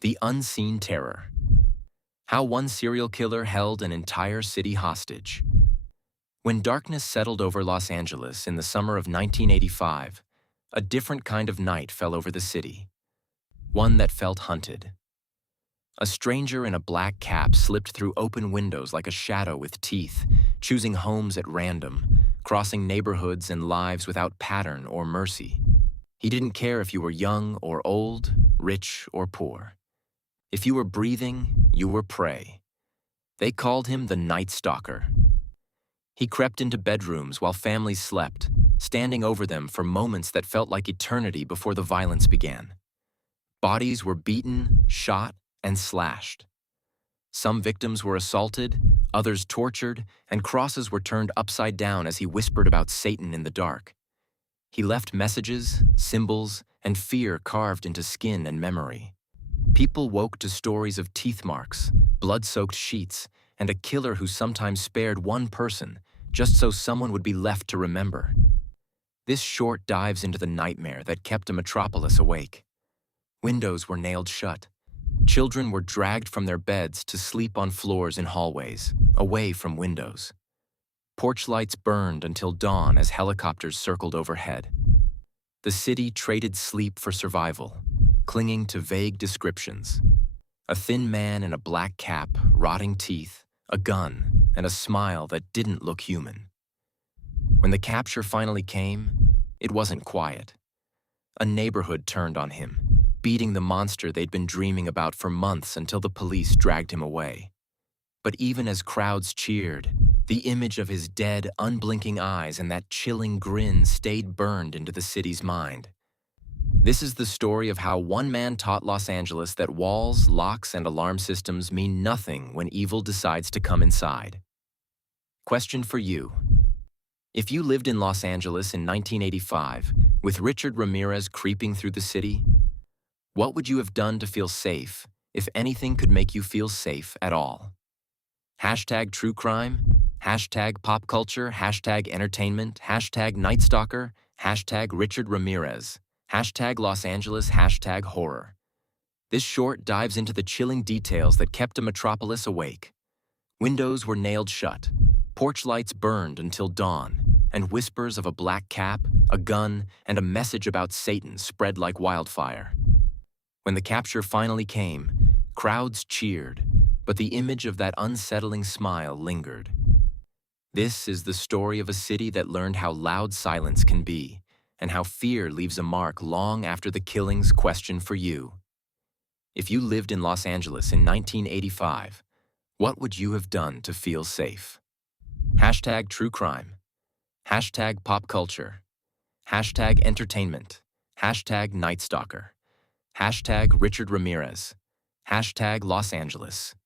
The Unseen Terror. How one serial killer held an entire city hostage. When darkness settled over Los Angeles in the summer of 1985, a different kind of night fell over the city. One that felt hunted. A stranger in a black cap slipped through open windows like a shadow with teeth, choosing homes at random, crossing neighborhoods and lives without pattern or mercy. He didn't care if you were young or old, rich or poor. If you were breathing, you were prey. They called him the Night Stalker. He crept into bedrooms while families slept, standing over them for moments that felt like eternity before the violence began. Bodies were beaten, shot, and slashed. Some victims were assaulted, others tortured, and crosses were turned upside down as he whispered about Satan in the dark. He left messages, symbols, and fear carved into skin and memory. People woke to stories of teeth marks, blood-soaked sheets, and a killer who sometimes spared one person just so someone would be left to remember. This short dives into the nightmare that kept a metropolis awake. Windows were nailed shut. Children were dragged from their beds to sleep on floors in hallways, away from windows. Porch lights burned until dawn as helicopters circled overhead. The city traded sleep for survival, clinging to vague descriptions. A thin man in a black cap, rotting teeth, a gun, and a smile that didn't look human. When the capture finally came, it wasn't quiet. A neighborhood turned on him, beating the monster they'd been dreaming about for months until the police dragged him away. But even as crowds cheered, the image of his dead, unblinking eyes and that chilling grin stayed burned into the city's mind. This is the story of how one man taught Los Angeles that walls, locks, and alarm systems mean nothing when evil decides to come inside. Question for you. If you lived in Los Angeles in 1985, with Richard Ramirez creeping through the city, what would you have done to feel safe, if anything could make you feel safe at all? Hashtag true crime, hashtag pop culture, hashtag entertainment, hashtag Night Stalker, hashtag Richard Ramirez, hashtag Los Angeles, hashtag horror. This short dives into the chilling details that kept a metropolis awake. Windows were nailed shut, porch lights burned until dawn, and whispers of a black cap, a gun, and a message about Satan spread like wildfire. When the capture finally came, crowds cheered, but the image of that unsettling smile lingered. This is the story of a city that learned how loud silence can be, and how fear leaves a mark long after the killings. Question for you. If you lived in Los Angeles in 1985, what would you have done to feel safe? Hashtag true crime, hashtag pop culture, hashtag entertainment, hashtag Night Stalker, hashtag Richard Ramirez, hashtag Los Angeles.